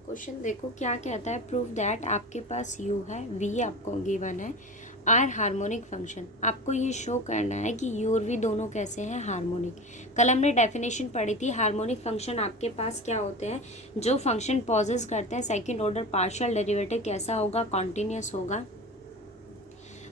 Question देखो क्या कहता है, प्रूव दैट आपके पास u है, v आपको गिवन है, आर हार्मोनिक फंक्शन। आपको ये शो करना है कि u और v दोनों कैसे हैं, हार्मोनिक। कल हमने डेफिनेशन पढ़ी थी, हार्मोनिक फंक्शन आपके पास क्या होते हैं, जो फंक्शन पॉजेस करते हैं सेकंड ऑर्डर पार्शियल डेरिवेटिव कैसा होगा, कॉन्टिन्यूस होगा,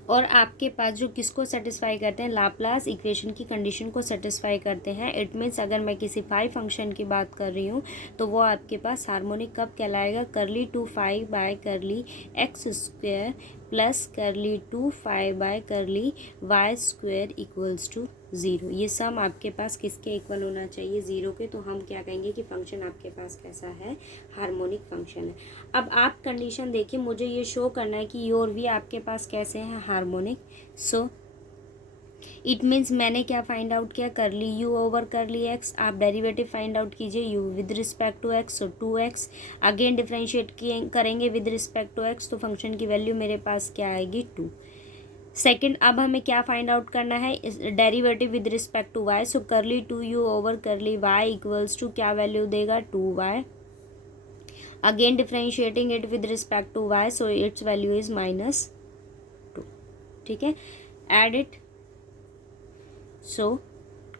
और आपके पास जो किसको सेटिस्फाई करते हैं, लाप्लास इक्वेशन की कंडीशन को सेटिस्फाई करते हैं। इट मीन्स अगर मैं किसी फाई फंक्शन की बात कर रही हूँ तो वो आपके पास हार्मोनिक कब कहलाएगा, करली 2 बाय करली एक्स स्क्वेयर प्लस करली 2 bye curly Y square equals to 0। ये सम आपके पास किसके इक्वल होना चाहिए, 0 के। तो हम क्या कहेंगे कि फंक्शन आपके पास कैसा है, हार्मोनिक फंक्शन है। अब आप कंडीशन देखिए, मुझे ये शो करना है कि यू और वी आपके पास कैसे हैं, हार्मोनिक। सो इट मीन्स मैंने क्या फाइंड आउट किया, curly u over curly x. आप डेरिवेटिव फाइंड आउट कीजिए u with respect to x, so 2x। Again differentiate करेंगे विद रिस्पेक्ट टू एक्स, तो फंक्शन की वैल्यू मेरे पास क्या आएगी, 2। सेकेंड, अब हमें क्या फाइंड आउट करना है, derivative with respect to Y. So curly 2u over curly Y equals to क्या वैल्यू देगा, 2y। Again differentiating it with respect to y, so it's value is -2। ठीक है, add it. So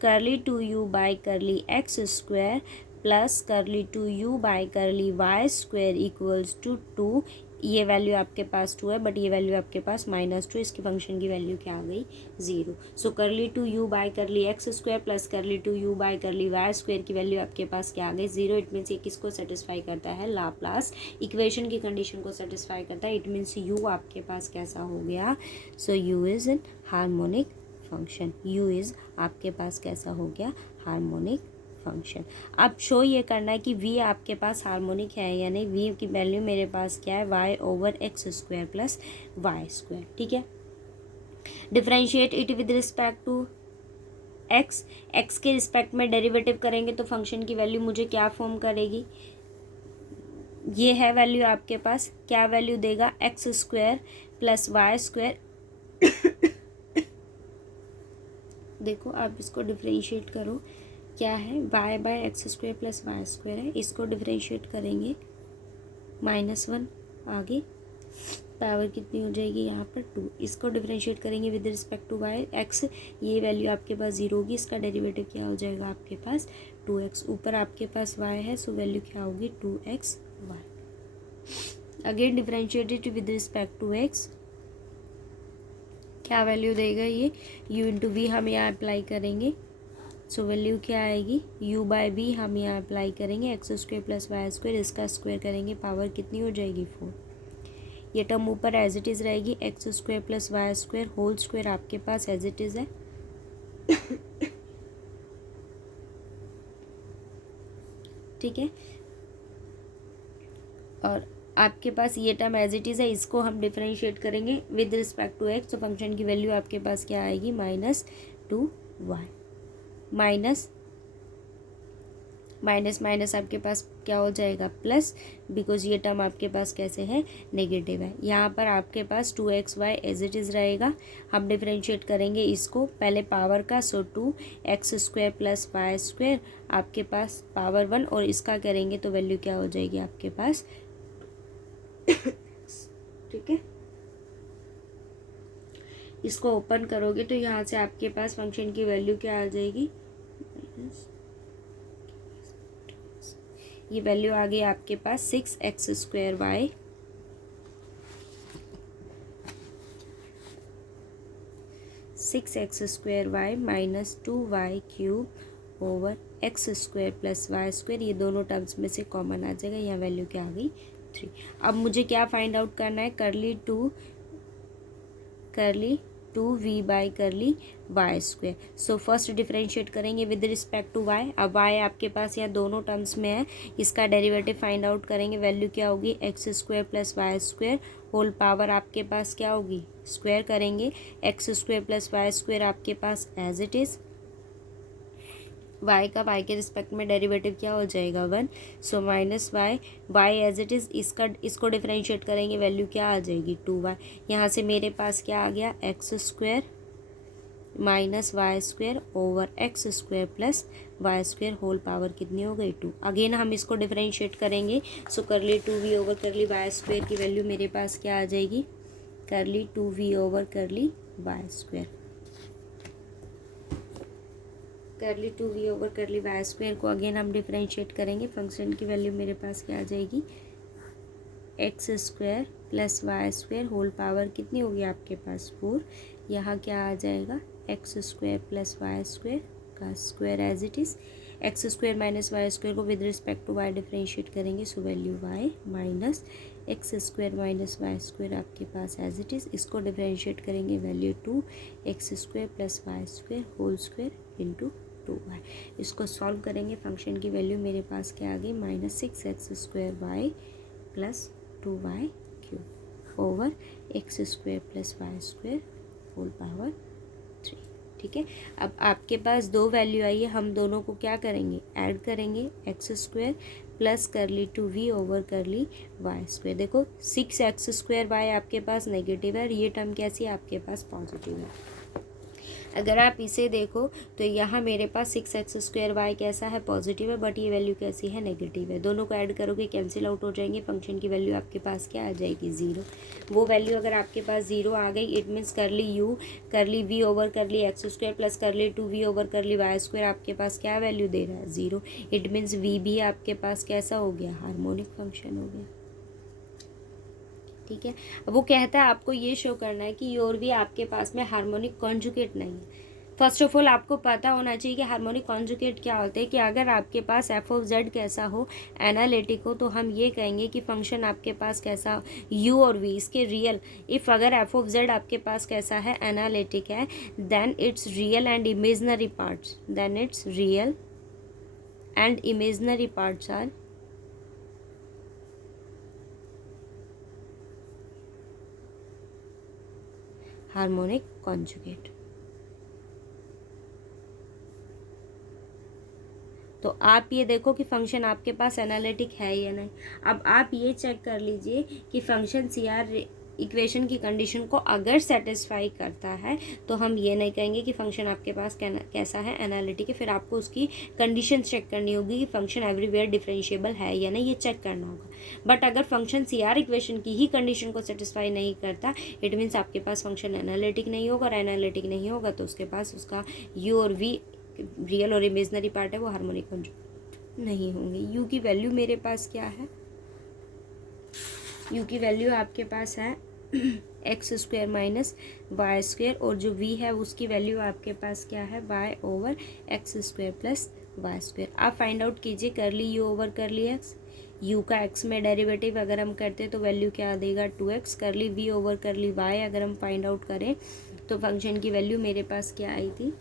curly 2u by करली x square plus करली 2u by curly Y square equals to 2। ये value आपके पास 2 है, but ये value आपके पास -2। इसकी फंक्शन की वैल्यू क्या आ गई, 0। सो करली 2u बाई करली एक्स स्क्वायर प्लस करली 2u by curly Y square की वैल्यू आपके पास क्या आ गई, 0। इट मीन्स ये किसको सेटिस्फाई करता है, लाप्लास इक्वेशन की कंडीशन को सेटिस्फाई करता है। इट मीन्स u आपके पास कैसा हो गया, सो u is an harmonic function. u is आपके पास कैसा हो गया, हार्मोनिक फंक्शन। अब शो ये करना है कि v आपके पास हार्मोनिक है या नहीं। v की वैल्यू मेरे पास क्या है, y over x square plus Y square. ठीक है, differentiate it with respect to x। x के रिस्पेक्ट में डेरिवेटिव करेंगे तो फंक्शन की वैल्यू मुझे क्या फॉर्म करेगी, ये है वैल्यू आपके पास, क्या वैल्यू देगा, x square plus Y square. देखो आप इसको डिफ्रेंशिएट करो, क्या है, y by x square plus Y square है। इसको डिफ्रेंशिएट करेंगे -1, आगे पावर कितनी हो जाएगी यहाँ पर 2। इसको डिफ्रेंशिएट करेंगे with respect to y x, ये वैल्यू आपके पास 0 होगी। इसका डेरिवेटिव क्या हो जाएगा आपके पास, 2x। ऊपर आपके पास y है, सो वैल्यू क्या होगी, 2xy। Again differentiate it with respect to x, क्या वैल्यू देगा ये, u इंटू वी हम यहाँ अप्लाई करेंगे, सो वैल्यू क्या आएगी, u बाय v हम यहाँ अप्लाई करेंगे, x square plus Y square, इसका स्क्वायर करेंगे, पावर कितनी हो जाएगी, 4। ये टर्म ऊपर एज इट इज़ रहेगी, x square plus Y square whole square आपके पास एज इट इज़ है। ठीक है, और आपके पास ये टर्म एज इट इज़ है, इसको हम डिफरेंशिएट करेंगे विद रिस्पेक्ट टू एक्स, तो फंक्शन की वैल्यू आपके पास क्या आएगी, -2y। माइनस माइनस आपके पास क्या हो जाएगा, प्लस, बिकॉज ये टर्म आपके पास कैसे है, नेगेटिव है। यहाँ पर आपके पास 2xy एज इट इज़ रहेगा। हम डिफरेंशिएट करेंगे इसको पहले पावर का, so 2x square plus Y square आपके पास पावर 1, और इसका करेंगे तो वैल्यू क्या हो जाएगी आपके पास। ठीक है, इसको ओपन करोगे तो यहाँ से आपके पास फंक्शन की वैल्यू क्या आ जाएगी, ये वैल्यू आ गई आपके पास 6x square y -2y cube over x square plus Y square. ये दोनों टर्म्स में से कॉमन आ जाएगा, यहाँ वैल्यू क्या आ गई, 3। अब मुझे क्या फाइंड आउट करना है, करली 2v by curly Y square. So first differentiate करेंगे विद रिस्पेक्ट टू y। अब y आपके पास यहाँ दोनों टर्म्स में है, इसका डेरिवेटिव फाइंड आउट करेंगे, वैल्यू क्या होगी, x square plus Y square whole power आपके पास क्या होगी, स्क्वायर करेंगे, x square plus Y square आपके पास एज इट इज़, y का y के रिस्पेक्ट में डेरिवेटिव क्या हो जाएगा, 1। So -y as it is, इसको डिफरेंशिएट करेंगे, वैल्यू क्या आ जाएगी, 2y। यहाँ से मेरे पास क्या आ गया, x square minus y square over x square plus y square whole power कितनी हो गई 2। अगेन हम इसको डिफरेंशिएट करेंगे, सो करली 2v over curly Y square की वैल्यू मेरे पास क्या आ जाएगी, करली 2v over curly Y square. करली 2v over curly Y square को अगेन हम डिफरेंशिएट करेंगे, फंक्शन की वैल्यू मेरे पास क्या आ जाएगी, X square plus Y square whole power कितनी होगी आपके पास 4। यहाँ क्या आ जाएगा, X square plus Y square का square as it is, X square minus Y square को with respect to Y differentiate करेंगे, so value Y minus X square minus Y square आपके पास एज इट इज़, इसको differentiate करेंगे value 2 x square plus Y square whole square into 2y। इसको solve करेंगे, function की value मेरे पास क्या आ गई, minus 6x square y plus 2y cube over x square plus Y square whole power 3। ठीक है, अब आपके पास दो वैल्यू आई है, हम दोनों को क्या करेंगे, ऐड करेंगे, एक्स स्क्वायर प्लस करली 2v over curly Y square. देखो 6x स्क्वायर वाई आपके पास नेगेटिव है और ये टर्म कैसी है आपके पास पॉजिटिव है। अगर आप इसे देखो तो यहाँ मेरे पास 6x स्क्वायर वाई कैसा है, पॉजिटिव है, बट ये वैल्यू कैसी है, नेगेटिव है। दोनों को ऐड करोगे कैंसिल आउट हो जाएंगे, फंक्शन की वैल्यू आपके पास क्या आ जाएगी, 0। वो वैल्यू अगर आपके पास 0 आ गई, इट मीन्स करली u करली v over curly x square plus करली 2v over curly Y square आपके पास क्या वैल्यू दे रहा है, 0। इट मीन्स v भी आपके पास कैसा हो गया, हार्मोनिक फंक्शन हो गया। ठीक है, अब वो कहता है आपको ये शो करना है कि योर भी आपके पास में हार्मोनिक कॉन्जुगेट नहीं है। फर्स्ट ऑफ ऑल आपको पता होना चाहिए कि हार्मोनिक कॉन्जुगेट क्या होते हैं, कि अगर आपके पास एफ ऑफ जेड कैसा हो, एनालिटिक हो, तो हम ये कहेंगे कि फंक्शन आपके पास कैसा, यू और वी इसके रियल। इफ़ अगर एफ ऑफ जेड आपके पास कैसा है, एनालिटिक है, then it's real and imaginary parts, then it's real and imaginary parts are harmonic conjugate. तो आप ये देखो कि फंक्शन आपके पास एनालिटिक है या नहीं। अब आप ये चेक कर लीजिए कि फंक्शन सी आर इक्वेशन की कंडीशन को अगर सेटिस्फाई करता है तो हम ये नहीं कहेंगे कि फंक्शन आपके पास कैसा है, एनालिटिक है। फिर आपको उसकी कंडीशन चेक करनी होगी कि फंक्शन एवरीवेयर डिफरेंशिएबल है या नहीं, ये चेक करना होगा। बट अगर फंक्शन सी आर इक्वेशन की ही कंडीशन को सेटिस्फाई नहीं करता, इट मीन्स आपके पास फंक्शन एनालिटिक नहीं होगा, और एनालिटिक नहीं होगा तो उसके पास उसका यू और वी रियल और इमेजनरी पार्ट है वो हार्मोनिक कॉन्जुगेट नहीं होंगे। यू की वैल्यू मेरे पास क्या है, यू की वैल्यू आपके पास है x square minus Y square, और जो वी है उसकी वैल्यू आपके पास क्या है, y over x square plus Y square. आप फाइंड आउट कीजिए curly u over curly x, u का एक्स में डेरिवेटिव अगर हम करते तो वैल्यू क्या देगा 2x, करली वी ओवर करली वाई अगर हम फाइंड आउट करें तो फंक्शन की वैल्यू मेरे पास क्या आई थी,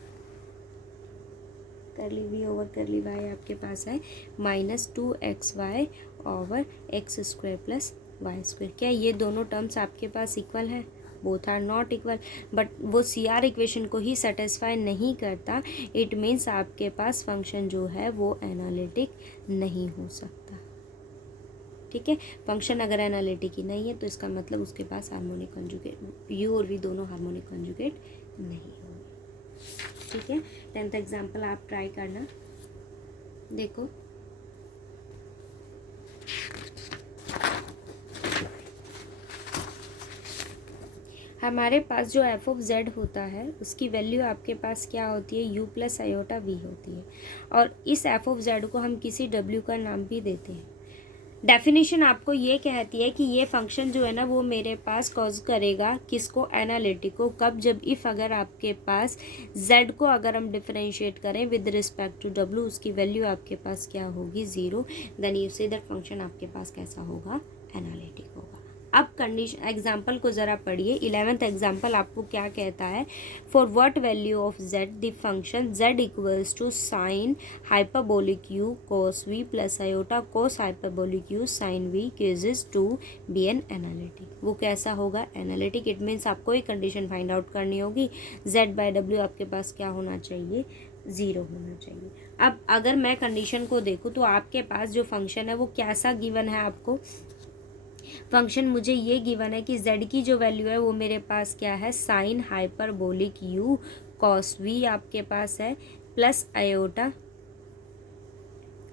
करली वी ओवर करली वाई आपके पास है minus 2xy over x square plus Y square. क्या ये दोनों टर्म्स आपके पास इक्वल है, both are not equal, but वो सी आर इक्वेशन को ही सेटिस्फाई नहीं करता, इट मीन्स आपके पास फंक्शन जो है वो एनालिटिक नहीं हो सकता। ठीक है, फंक्शन अगर एनालिटिक ही नहीं है तो इसका मतलब उसके पास हार्मोनिक कॉन्जुगेट, यू और वी दोनों हार्मोनिक कॉन्जुगेट नहीं होंगे। ठीक है, 10th एग्जाम्पल आप ट्राई करना, देखो हमारे पास जो एफ ऑफ जेड होता है उसकी वैल्यू आपके पास क्या होती है, यू प्लस आयोटा वी होती है, और इस एफ ऑफ जेड को हम किसी डब्ल्यू का नाम भी देते हैं। डेफिनेशन आपको ये कहती है कि ये फंक्शन जो है ना वो मेरे पास कॉज करेगा किसको, एनालिटिक को। कब, जब इफ़ अगर आपके पास z को अगर हम डिफरेंशिएट करें विद रिस्पेक्ट टू w, उसकी वैल्यू आपके पास क्या होगी, 0, then you say that function आपके पास कैसा होगा, एनालिटिक होगा। अब कंडीशन एग्जाम्पल को ज़रा पढ़िए। 11th एग्जाम्पल आपको क्या कहता है, for what value of z the function z equals to sine hyperbolic u cos v plus iota cos hyperbolic u sin v ceases to be an analytic. वो कैसा होगा, एनालिटिक। इट मीन्स आपको एक condition find out करनी होगी, z bye w आपके पास क्या होना चाहिए, 0 होना चाहिए। अब अगर मैं कंडीशन को देखूँ तो आपके पास जो फंक्शन है वो कैसा गिवन है, आपको फंक्शन मुझे ये गिवन है कि z की जो वैल्यू है वो मेरे पास क्या है, sign hyperbolic u cos v आपके पास है plus iota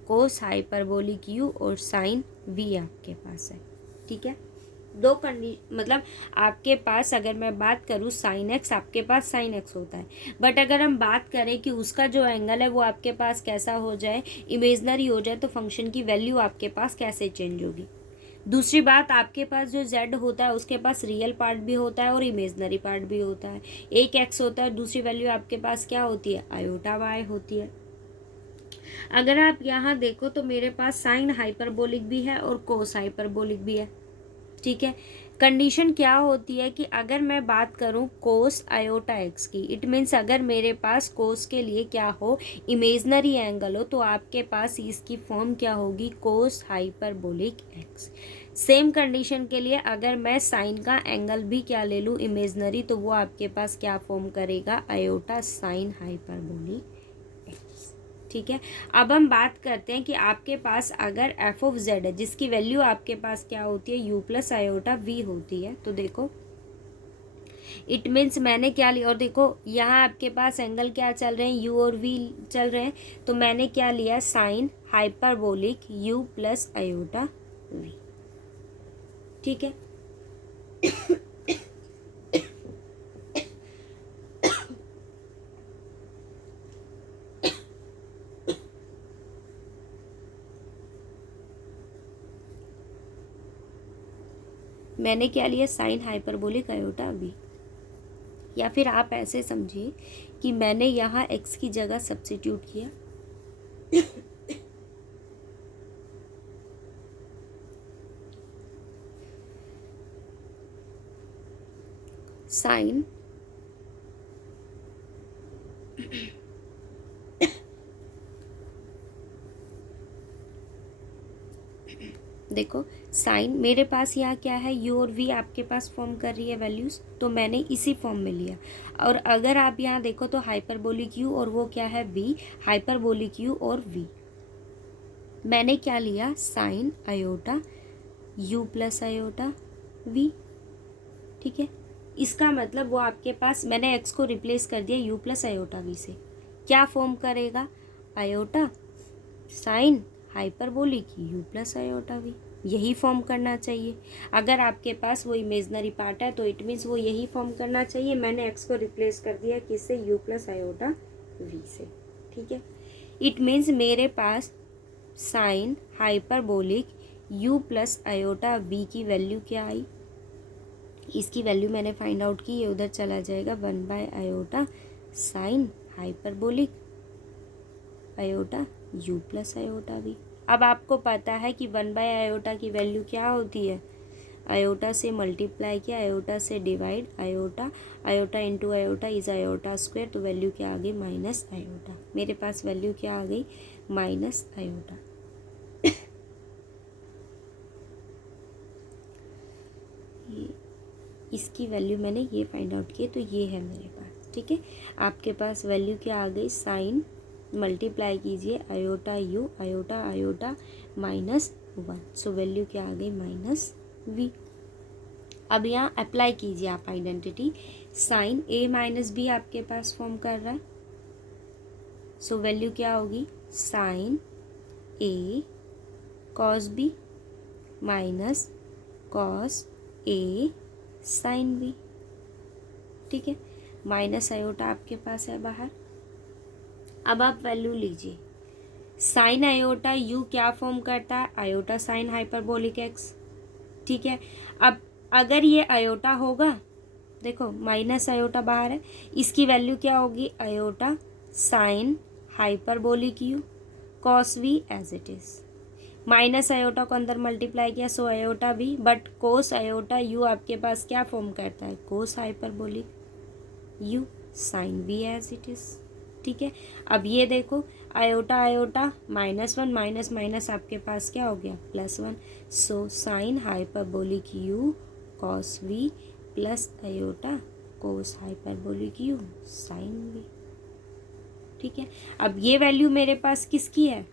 cos hyperbolic u और साइन वी आपके पास है। ठीक है, दो मतलब आपके पास अगर मैं बात करूँ साइन एक्स, आपके पास साइन एक्स होता है, बट अगर हम बात करें कि उसका जो एंगल है वो आपके पास कैसा हो जाए, इमेजनरी हो जाए, तो फंक्शन की वैल्यू आपके पास कैसे चेंज होगी। दूसरी बात, आपके पास जो z होता है उसके पास रियल पार्ट भी होता है और इमेजनरी पार्ट भी होता है। एक x होता है, दूसरी वैल्यू आपके पास क्या होती है, आयोटा y होती है। अगर आप यहाँ देखो तो मेरे पास साइन हाइपरबोलिक भी है और कोस हाइपरबोलिक भी है। ठीक है, कंडीशन क्या होती है कि अगर मैं बात करूं कोस आयोटा एक्स की, इट मीन्स अगर मेरे पास कोस के लिए क्या हो, इमेजनरी एंगल हो, तो आपके पास इसकी फॉर्म क्या होगी, cos hyperbolic x. Same condition के लिए अगर मैं साइन का एंगल भी क्या ले लूँ, इमेजनरी, तो वो आपके पास क्या फॉर्म करेगा, आयोटा साइन हाइपरबोलिक एक्स। ठीक है, अब हम बात करते हैं कि आपके पास अगर एफ ऑफ जेड है जिसकी वैल्यू आपके पास क्या होती है, यू प्लस आयोटा वी होती है, तो देखो इट मीन्स मैंने क्या लिया, और देखो यहाँ आपके पास एंगल क्या चल रहे हैं, यू और वी चल रहे हैं, तो मैंने क्या लिया, sine hyperbolic you plus iota v. ठीक है, मैंने क्या लिया, साइन हाइपरबोलिक आयोटा वी। या फिर आप ऐसे समझिए कि मैंने यहाँ x की जगह सब्स्टिट्यूट किया, साइन देखो साइन मेरे पास यहाँ क्या है, यू और वी आपके पास फॉर्म कर रही है वैल्यूज़, तो मैंने इसी फॉर्म में लिया। और अगर आप यहाँ देखो तो हाइपरबोलिक यू और वो क्या है, वी, हाइपरबोलिक यू और वी, मैंने क्या लिया, sine iota u plus iota v. ठीक है, इसका मतलब वो आपके पास, मैंने एक्स को रिप्लेस कर दिया यू प्लस आयोटा वी से, क्या फॉर्म करेगा, iota sine hyperbolic you plus iota v, यही फॉर्म करना चाहिए। अगर आपके पास वो इमेजनरी पार्ट है तो इट मीन्स वो यही फॉर्म करना चाहिए। मैंने एक्स को रिप्लेस कर दिया किससे, यू प्लस आयोटा वी से। ठीक है, इट मीन्स मेरे पास sine hyperbolic you plus iota V की वैल्यू क्या आई, इसकी वैल्यू मैंने फाइंड आउट की, ये उधर चला जाएगा 1 by iota sine hyperbolic iota u plus iota v. अब आपको पता है कि 1 बाय आयोटा की वैल्यू क्या होती है, आयोटा से मल्टीप्लाई किया, आयोटा से divide, iota iota into iota is iota square, तो वैल्यू क्या आ गई, माइनस आयोटा। मेरे पास वैल्यू क्या आ गई, माइनस आयोटा। इसकी वैल्यू मैंने ये फाइंड आउट की, तो ये है मेरे पास। ठीक है, आपके पास वैल्यू क्या आ गई, साइन मल्टीप्लाई कीजिए iota you, iota iota -1, so value क्या आ गई, माइनस वी। अब यहाँ अप्लाई कीजिए आप आइडेंटिटी, साइन ए माइनस बी आपके पास फॉर्म कर रहा है, सो वैल्यू क्या होगी, sign A cos B minus cos A sine B. ठीक है, माइनस आयोटा आपके पास है बाहर। अब आप वैल्यू लीजिए, साइन आयोटा यू क्या फॉर्म करता है, आयोटा साइन हाइपरबोलिक एक्स। ठीक है, अब अगर ये आयोटा होगा, देखो माइनस आयोटा बाहर है, इसकी वैल्यू क्या होगी, iota sine hyperbolic you cos V as it is, minus iota को अंदर मल्टीप्लाई किया, so iota V, but cos iota U आपके पास क्या फॉर्म करता है, cos hyperbolic you sine V as it is. ठीक है, अब ये देखो आयोटा आयोटा -1 माइनस माइनस आपके पास क्या हो गया, +1, so sine hyperbolic you cos v plus iota cos hyperbolic you sine v. ठीक है, अब ये वैल्यू मेरे पास किसकी है,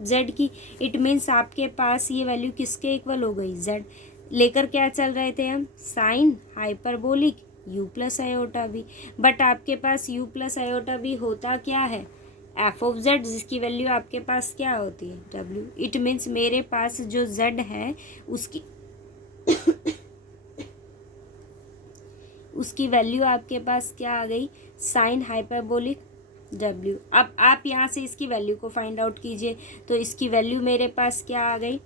z की, इट मीन्स आपके पास ये वैल्यू किसके इक्वल हो गई, z। लेकर क्या चल रहे थे हम, sign hyperbolic u plus iota v, but आपके पास u प्लस आयोटा v होता क्या है, एफ ऑफ जेड, जिसकी वैल्यू आपके पास क्या होती है, w। इट मीन्स मेरे पास जो z है उसकी उसकी वैल्यू आपके पास क्या आ गई, साइन हाइपरबोलिक w। अब आप यहाँ से इसकी वैल्यू को फाइंड आउट कीजिए, तो इसकी वैल्यू मेरे पास क्या आ गई,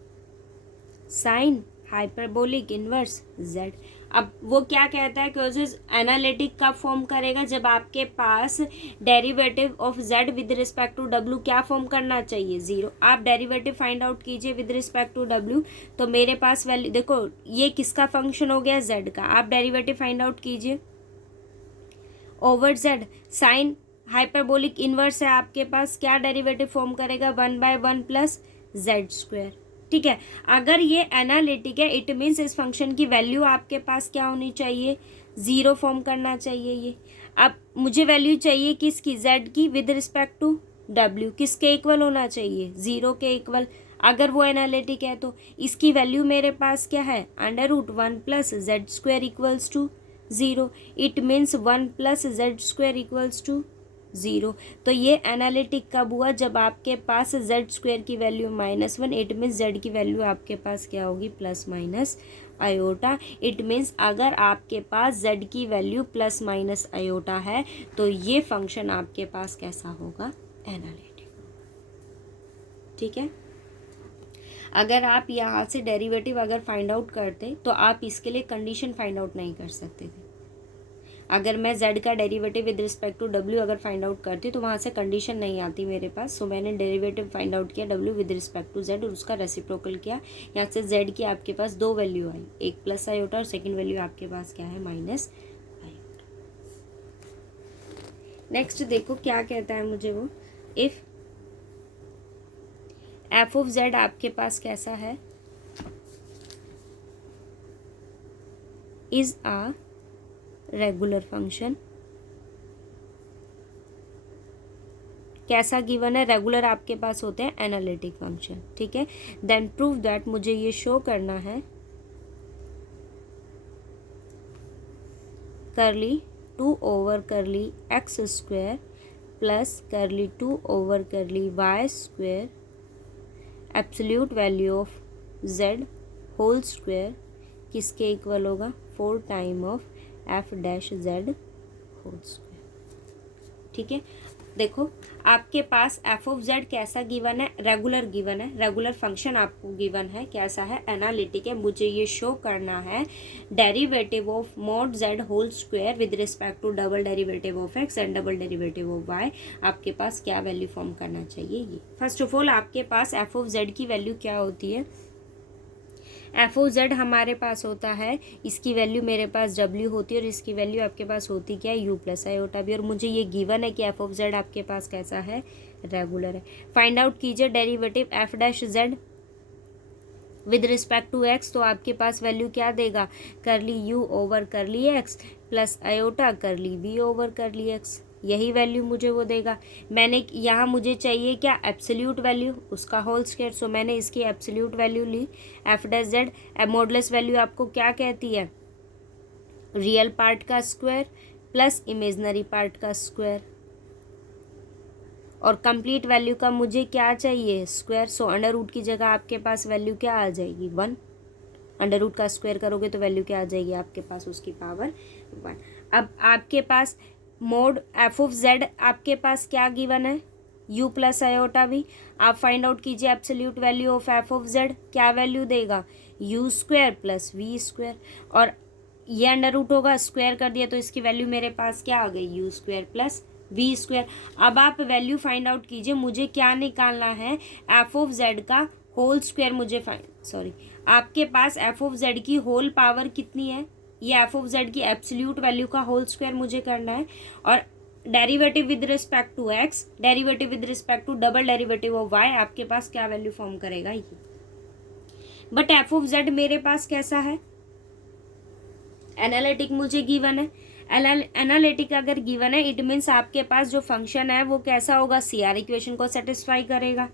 साइन हाइपरबोलिक इनवर्स z। अब वो क्या कहता है, क्लोजेस्ट एनालिटिक कब फॉर्म करेगा, जब आपके पास derivative of z with respect to w क्या फॉर्म करना चाहिए, 0। आप डेरिवेटिव फाइंड आउट कीजिए विद रिस्पेक्ट टू w, तो मेरे पास वैल्यू देखो ये किसका फंक्शन हो गया, z का। आप डेरिवेटिव फाइंड आउट कीजिए over z, sine hyperbolic inverse है आपके पास, क्या डेरिवेटिव फॉर्म करेगा, 1/1 प्लस जेड स्क्वायर। ठीक है, अगर ये एनालिटिक है इट मीन्स इस फंक्शन की वैल्यू आपके पास क्या होनी चाहिए, 0 फॉर्म करना चाहिए ये। अब मुझे वैल्यू चाहिए किसकी, z की विद रिस्पेक्ट टू w, किसके इक्वल होना चाहिए, 0 के इक्वल। अगर वो एनालिटिक है तो इसकी वैल्यू मेरे पास क्या है, √1 plus z square equals to 0। It means 1 plus z square equals to 0। तो ये एनालिटिक कब हुआ, जब आपके पास जेड स्क्वायर की वैल्यू -1, इट मीन्स जेड की वैल्यू आपके पास क्या होगी, plus minus iota. It means अगर आपके पास जेड की वैल्यू प्लस माइनस आयोटा है तो ये फंक्शन आपके पास कैसा होगा, एनालिटिक। ठीक है, अगर आप यहाँ से डेरिवेटिव अगर फाइंड आउट करते तो आप इसके लिए कंडीशन फाइंड आउट नहीं कर सकते थे। अगर मैं z का derivative with respect to w अगर फाइंड आउट करती तो वहाँ से कंडीशन नहीं आती मेरे पास। सो मैंने डेरिवेटिव फाइंड आउट किया w with respect to z और उसका रेसिप्रोकल किया। यहाँ से z की आपके पास 2 वैल्यू आई, एक प्लस आयोटा और सेकंड वैल्यू आपके पास क्या है, माइनस आयोटा। नेक्स्ट देखो क्या कहता है मुझे वो, इफ़ एफ ऑफ z आपके पास कैसा है, इज आ रेगुलर फंक्शन। कैसा गिवन है, रेगुलर आपके पास होते हैं एनालिटिक फंक्शन। ठीक है, देन प्रूव दैट, मुझे ये शो करना है करली 2 over curly x square plus करली 2 over curly y square absolute value of z whole square किसके इक्वल होगा, 4 time of f dash z whole square. ठीक है, देखो आपके पास f ऑफ z कैसा गिवन है, रेगुलर गिवन है, रेगुलर फंक्शन आपको गिवन है, कैसा है, एनालिटिक है। मुझे ये शो करना है derivative of mod z whole square with respect to double derivative of x and double derivative of y, आपके पास क्या वैल्यू फॉर्म करना चाहिए ये। फर्स्ट ऑफ ऑल आपके पास f ऑफ z की वैल्यू क्या होती है, एफ ओ जेड हमारे पास होता है, इसकी वैल्यू मेरे पास w होती है और इसकी वैल्यू आपके पास होती क्या है, u प्लस आयोटा भी। और मुझे ये गिवन है कि एफ ऑफ जेड आपके पास कैसा है, रेगुलर है। फाइंड आउट कीजिए derivative F dash Z with respect to x, तो आपके पास वैल्यू क्या देगा, curly u over curly x plus iota curly v over curly x, यही वैल्यू मुझे वो देगा। मैंने यहाँ मुझे चाहिए क्या, एब्सोल्यूट वैल्यू, उसका होल स्क्वायर। सो मैंने इसकी एब्सोल्यूट वैल्यू ली, F dash Z. Modulus value आपको क्या कहती है, रियल पार्ट का स्क्वायर प्लस इमेजनरी पार्ट का स्क्वायर, और कंप्लीट वैल्यू का मुझे क्या चाहिए, स्क्वायर। सो अंडर रूट की जगह आपके पास वैल्यू क्या आ जाएगी, 1। अंडर रूट का स्क्वायर करोगे तो वैल्यू क्या आ जाएगी आपके पास, उसकी पावर 1। अब आपके पास मोड एफ ऑफ जेड आपके पास क्या गिवन है, u प्लस आयोटा भी। आप फाइंड आउट कीजिए absolute value of F of Z, क्या वैल्यू देगा, u square plus v square, और ये अंडर रूट होगा, स्क्वायर कर दिया तो इसकी वैल्यू मेरे पास क्या आ गई, u square plus v square. अब आप वैल्यू फाइंड आउट कीजिए, मुझे क्या निकालना है, एफ ऑफ जेड का होल स्क्वायर मुझे आपके पास एफ ऑफ जेड की होल पावर कितनी है, ये एफ ऑफ जेड की एब्सोल्यूट वैल्यू का होल स्क्वायर मुझे करना है, और derivative with respect to x, derivative with respect to double derivative of y, आपके पास क्या वैल्यू फॉर्म करेगा ये। बट एफ ऑफ जेड मेरे पास कैसा है, एनालिटिक मुझे गिवन है। एनालिटिक अगर गिवन है इट मीन्स आपके पास जो फंक्शन है वो कैसा होगा, सी आर इक्वेशन को सेटिस्फाई करेगा।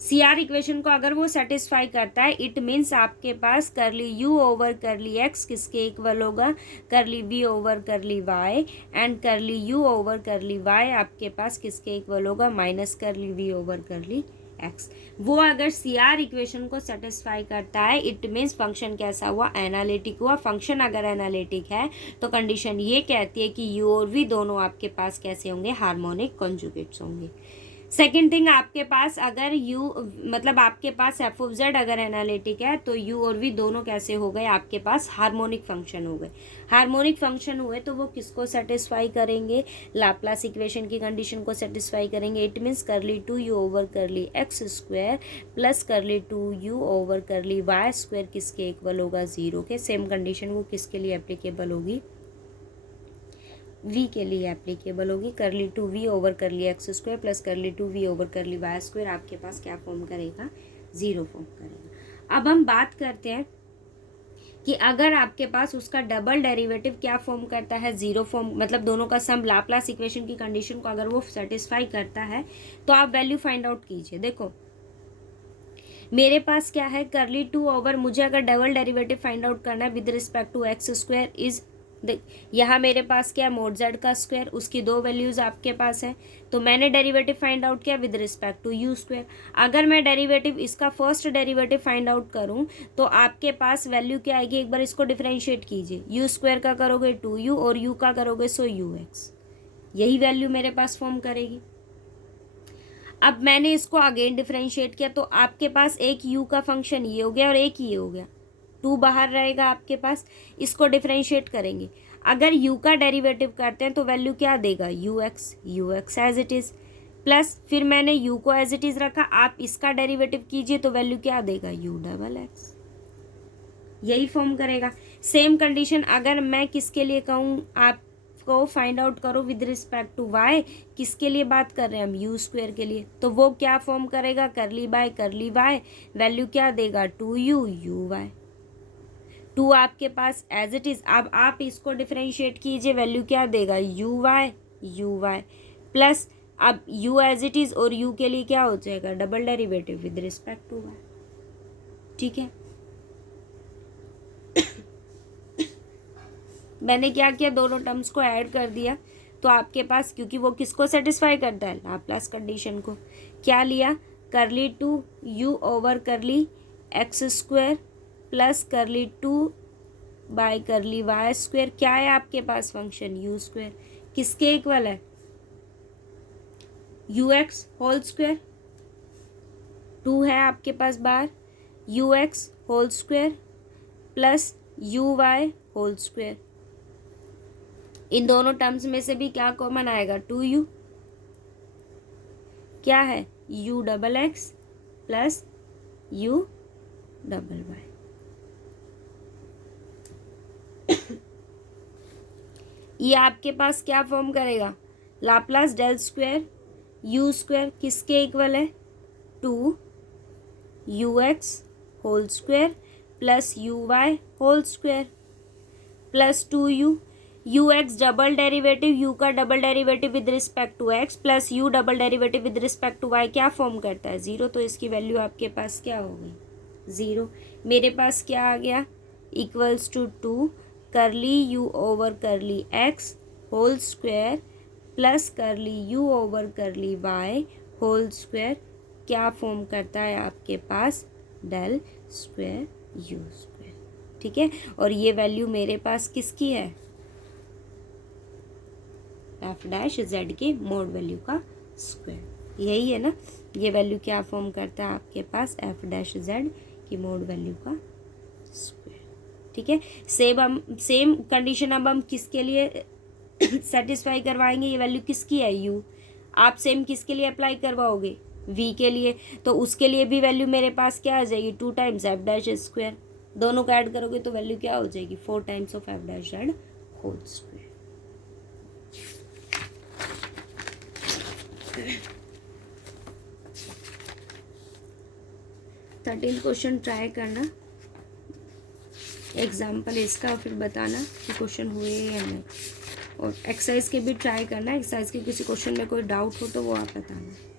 सी आर इक्वेशन को अगर वो सेटिस्फाई करता है, इट मीन्स आपके पास curly u over curly x किसके इक्वल होगा, curly v over curly y, and curly u over curly y आपके पास किसके इक्वल होगा, माइनस करली वी ओवर करली एक्स। वो अगर सी आर इक्वेशन को सेटिस्फाई करता है, इट मीन्स फंक्शन कैसा हुआ, एनालिटिक हुआ। फंक्शन अगर एनालिटिक है तो कंडीशन ये कहती है कि यू और वी दोनों आपके पास कैसे होंगे, हार्मोनिक कॉन्जुगेट्स होंगे। सेकेंड थिंग, आपके पास अगर यू मतलब आपके पास एफ ऑफ जेड अगर एनालिटिक है तो यू और वी दोनों कैसे हो गए, आपके पास हार्मोनिक फंक्शन हो गए। हार्मोनिक फंक्शन हुए तो वो किसको सेटिस्फाई करेंगे, लाप्लास इक्वेशन की कंडीशन को सेटिस्फाई करेंगे। It means curly two you over curly x square plus curly two you over curly Y square किसके इक्वल होगा, 0 के। सेम कंडीशन वो किसके लिए एप्लीकेबल होगी, v के लिए एप्लीकेबल होगी। Curly two v over curly x square plus curly two v over curly Y square आपके पास क्या फॉर्म करेगा, 0 फॉर्म करेगा। अब हम बात करते हैं कि अगर आपके पास उसका डबल डेरिवेटिव क्या फॉर्म करता है, 0 फॉर्म, मतलब दोनों का सम लाप्लास इक्वेशन की कंडीशन को अगर वो सेटिस्फाई करता है तो आप वैल्यू फाइंड आउट कीजिए। देखो मेरे पास क्या है, करली टू ओवर, मुझे अगर डबल डेरिवेटिव फाइंड आउट करना है with respect to x square is, यहाँ मेरे पास क्या, मोड जेड का स्क्वायर, उसकी 2 वैल्यूज़ आपके पास है, तो मैंने डेरिवेटिव फाइंड आउट किया with respect to u square. अगर मैं डेरिवेटिव इसका फर्स्ट डेरिवेटिव फाइंड आउट करूँ तो आपके पास वैल्यू क्या आएगी, एक बार इसको डिफरेंशिएट कीजिए, यू स्क्वायर का करोगे 2u और यू का करोगे सो यू एक्स, यही वैल्यू मेरे पास फॉर्म करेगी। अब मैंने इसको अगेन डिफरेंशिएट किया तो आपके पास एक u का फंक्शन ये हो गया और एक ये हो गया, 2 बाहर रहेगा आपके पास। इसको डिफरेंशिएट करेंगे, अगर u का डेरिवेटिव करते हैं तो वैल्यू क्या देगा, u x as it is, plus फिर मैंने u को एज इट इज़ रखा, आप इसका डेरिवेटिव कीजिए तो वैल्यू क्या देगा, यू डबल एक्स, यही फॉर्म करेगा। सेम कंडीशन अगर मैं किसके लिए कहूँ, आप को फाइंड आउट करो विद रिस्पेक्ट टू वाई, किसके लिए बात कर रहे हैं हम, यू स्क्वायर के लिए, तो वो क्या फॉर्म करेगा, करली बाय करली वाई, वैल्यू क्या देगा, 2u यू वाई, 2 आपके पास एज इट इज। अब आप इसको डिफरेंशिएट कीजिए, वैल्यू क्या देगा, यू वाई प्लस अब u एज इट इज और u के लिए क्या हो जाएगा, double derivative with respect to y, ठीक है। मैंने क्या किया, दोनों टर्म्स को ऐड कर दिया तो आपके पास, क्योंकि वो किसको सेटिस्फाई करता है, लाप्लास कंडीशन को, क्या लिया, curly two you over curly x square plus curly two by curly Y square, क्या है आपके पास फंक्शन, यू स्क्वायर, किसके इक्वल है, यू एक्स होल स्क्वायर, 2 है आपके पास बाहर, U X whole square plus U Y whole square, इन दोनों टर्म्स में से भी क्या कॉमन आएगा, 2u, क्या है, u double X plus u double Y. ये आपके पास क्या फॉर्म करेगा, Laplace del square you square किसके इक्वल है, 2ux whole square plus uy whole square plus 2u, U X double derivative, U का double derivative with respect to X plus U double derivative with respect to Y क्या form करता है, 0, तो इसकी value आपके पास क्या हो गई, 0। मेरे पास क्या आ गया, equals to 2 curly u over curly x whole square plus curly u over curly y whole square, क्या फॉर्म करता है आपके पास, डेल स्क्वायर यू स्क्वायर, ठीक है। और ये वैल्यू मेरे पास किसकी है, एफ डैश जेड के मोड वैल्यू का स्क्वायर, यही है ना। ये वैल्यू क्या फॉर्म करता है आपके पास, एफ डैश जेड की मोड वैल्यू का स्क्वायर, ठीक है। सेम कंडीशन अब हम किसके लिए सेटिस्फाई करवाएंगे, ये वैल्यू किसकी है, यू, आप सेम किसके लिए अप्लाई करवाओगे, v के लिए, तो उसके लिए भी वैल्यू मेरे पास क्या आ जाएगी, 2 टाइम्स एफ डैश स्क्वायर, दोनों को ऐड करोगे तो वैल्यू क्या हो जाएगी, 4 times of f dash z whole square. 13 question try करना, एग्जाम्पल इसका, फिर बताना कि क्वेश्चन हुए या नहीं, और एक्सरसाइज के भी ट्राई करना, एक्सरसाइज के किसी क्वेश्चन में कोई डाउट हो तो वो आप बताना।